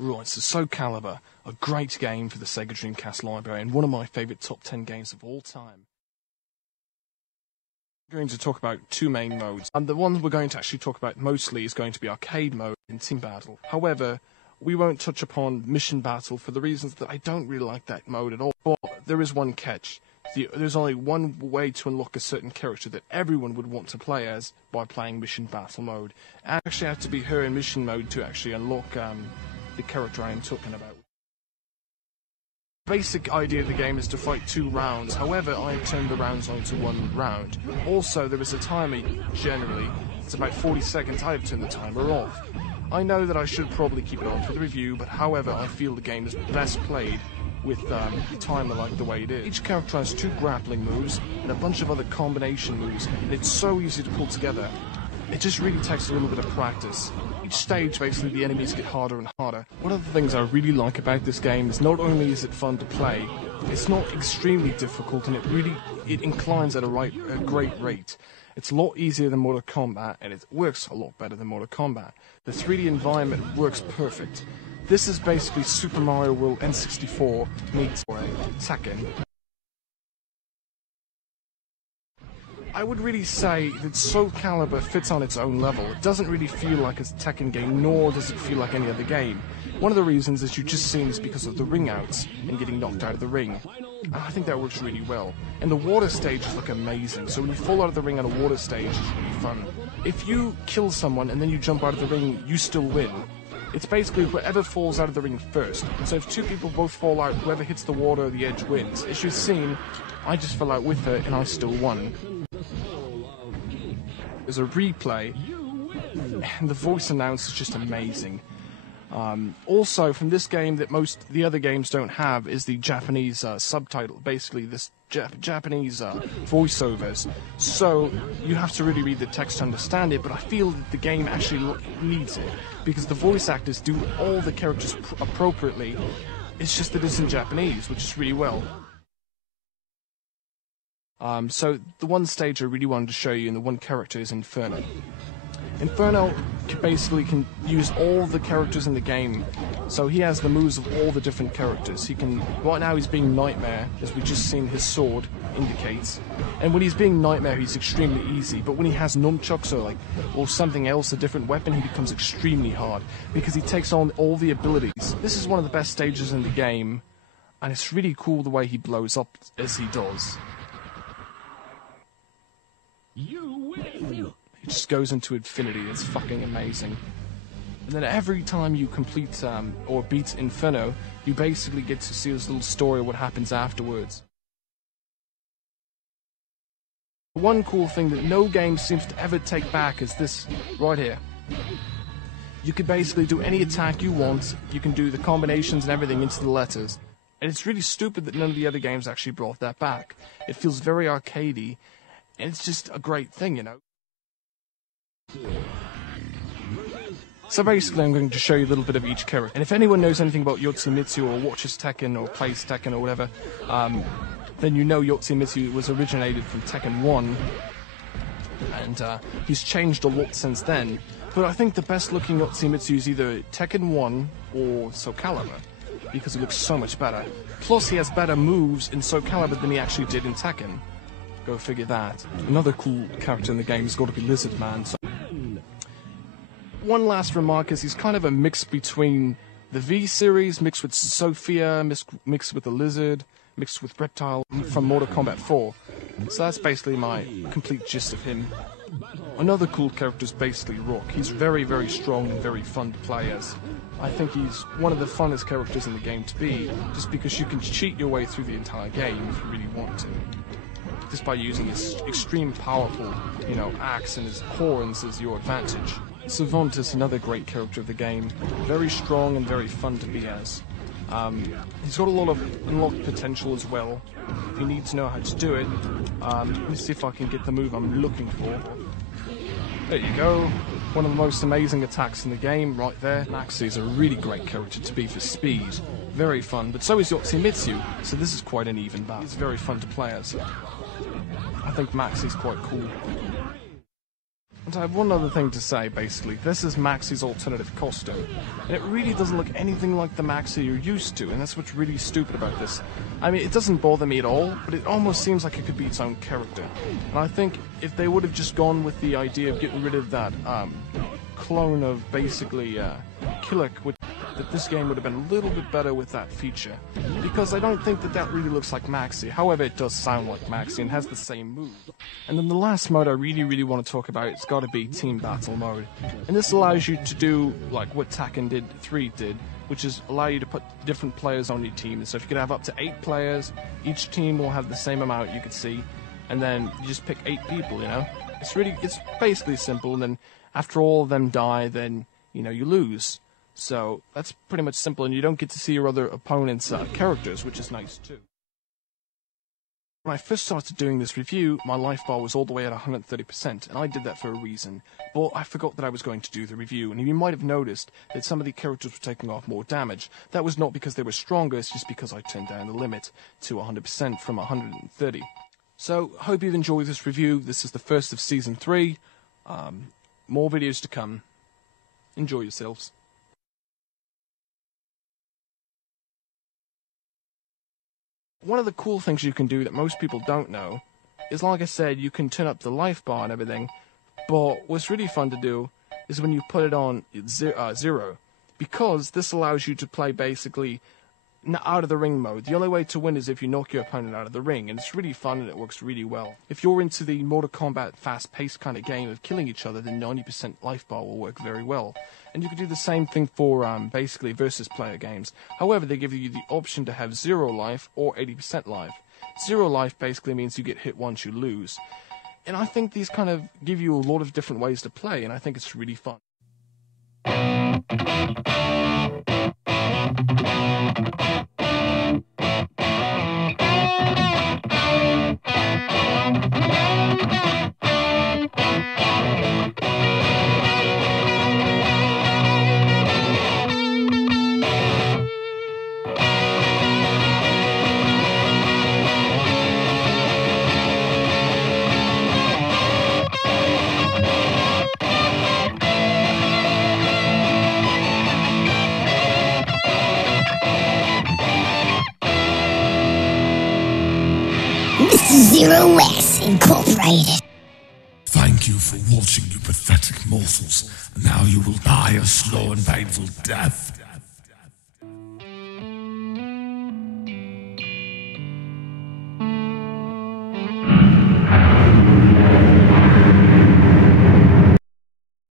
Right, so SoulCalibur, a great game for the Sega Dreamcast library and one of my favourite top 10 games of all time. We're going to talk about two main modes, and the one we're going to actually talk about mostly is going to be arcade mode and team battle. However, we won't touch upon mission battle for the reasons that I don't really like that mode at all. But there is one catch. There's only one way to unlock a certain character that everyone would want to play as by playing mission battle mode. And actually have to be her in mission mode to actually unlock the character I am talking about. The basic idea of the game is to fight 2 rounds, however I have turned the rounds onto 1 round. Also there is a timer generally, it's about 40 seconds, I have turned the timer off. I know that I should probably keep it on for the review, but however I feel the game is best played with the timer like the way it is. Each character has 2 grappling moves and a bunch of other combination moves, and it's so easy to pull together. It just really takes a little bit of practice. Each stage, basically, the enemies get harder and harder. One of the things I really like about this game is not only is it fun to play, it's not extremely difficult, and it inclines at a great rate. It's a lot easier than Mortal Kombat, and it works a lot better than Mortal Kombat. The 3D environment works perfect. This is basically Super Mario World N64 meets Tekken. I would really say that SoulCalibur fits on its own level. It doesn't really feel like a Tekken game, nor does it feel like any other game. One of the reasons is you've just seen is because of the ring outs and getting knocked out of the ring. And I think that works really well. And the water stages look amazing, so when you fall out of the ring on a water stage, it's really fun. If you kill someone and then you jump out of the ring, you still win. It's basically whoever falls out of the ring first. So if 2 people both fall out, whoever hits the water or the edge wins. As you've seen, I just fell out with her and I still won. There's a replay, and the voice announce is just amazing. Also, from this game that most the other games don't have is the Japanese subtitle, basically this Japanese voiceovers. So you have to really read the text to understand it, but I feel that the game actually needs it, because the voice actors do all the characters appropriately. It's just that it's in Japanese, which is really well. So the one stage I really wanted to show you, and the one character is Inferno. Inferno basically can use all the characters in the game, so he has the moves of all the different characters. Right now he's being Nightmare, as we just seen his sword indicates, and when he's being Nightmare he's extremely easy, but when he has nunchucks or something else, a different weapon, he becomes extremely hard, because he takes on all the abilities. This is one of the best stages in the game, and it's really cool the way he blows up as he does. You win! It just goes into infinity. It's fucking amazing. And then every time you complete or beat Inferno, you basically get to see this little story of what happens afterwards. One cool thing that no game seems to ever take back is this right here. You can basically do any attack you want. You can do the combinations and everything into the letters. And it's really stupid that none of the other games actually brought that back. It feels very arcadey. And it's just a great thing, you know. So basically I'm going to show you a little bit of each character. And if anyone knows anything about Yoshimitsu or watches Tekken or plays Tekken or whatever, then you know Yoshimitsu was originated from Tekken 1. And he's changed a lot since then. But I think the best looking Yoshimitsu is either Tekken 1 or SoulCalibur, because it looks so much better. Plus he has better moves in SoulCalibur than he actually did in Tekken. Go figure that. Another cool character in the game has got to be Lizard Man. So one last remark is he's kind of a mix between the V series, mixed with Sophia, mixed with the Lizard, mixed with Reptile from Mortal Kombat 4. So that's basically my complete gist of him. Another cool character is basically Rock. He's very, very strong and very fun to play as. I think he's one of the funnest characters in the game to be, just because you can cheat your way through the entire game if you really want to. Just by using his extreme powerful, axe and his horns as your advantage. Savant is another great character of the game. Very strong and very fun to be as. He's got a lot of unlocked potential as well. If you need to know how to do it, let me see if I can get the move I'm looking for. There you go. One of the most amazing attacks in the game, right there. Maxi is a really great character to be for speed. Very fun, but so is Yoshimitsu, so this is quite an even battle. It's very fun to play as. I think Maxi's quite cool. And I have one other thing to say, basically. This is Maxie's alternative costume. And it really doesn't look anything like the Maxie you're used to, and that's what's really stupid about this. I mean, it doesn't bother me at all, but it almost seems like it could be its own character. And I think if they would have just gone with the idea of getting rid of that clone of basically Killick, that this game would have been a little bit better with that feature. Because I don't think that that really looks like Maxie. However, it does sound like Maxie and has the same move. And then the last mode I really want to talk about, it's got to be Team Battle mode. And this allows you to do like what Tekken 3 did, which is allow you to put different players on your team. So if you could have up to 8 players, each team will have the same amount you could see, and then you just pick 8 people, you know? It's basically simple, and then after all of them die, then, you know, you lose. So that's pretty much simple, and you don't get to see your other opponents' characters, which is nice too. When I first started doing this review, my life bar was all the way at 130%, and I did that for a reason. But I forgot that I was going to do the review, and you might have noticed that some of the characters were taking off more damage. That was not because they were stronger, it's just because I turned down the limit to 100% from 130. So, hope you've enjoyed this review. This is the first of Season 3. More videos to come. Enjoy yourselves. One of the cool things you can do that most people don't know is, like I said, you can turn up the life bar and everything, but what's really fun to do is when you put it on 0, because this allows you to play basically out of the ring mode. The only way to win is if you knock your opponent out of the ring, and it's really fun and it works really well. If you're into the Mortal Kombat fast-paced kind of game of killing each other, then 90% life bar will work very well. And you can do the same thing for basically versus player games. However, they give you the option to have 0 life or 80% life. 0 life basically means you get hit once you lose. And I think these kind of give you a lot of different ways to play, and I think it's really fun. Zero X Incorporated. Thank you for watching, you pathetic mortals. Now you will die a slow and painful death.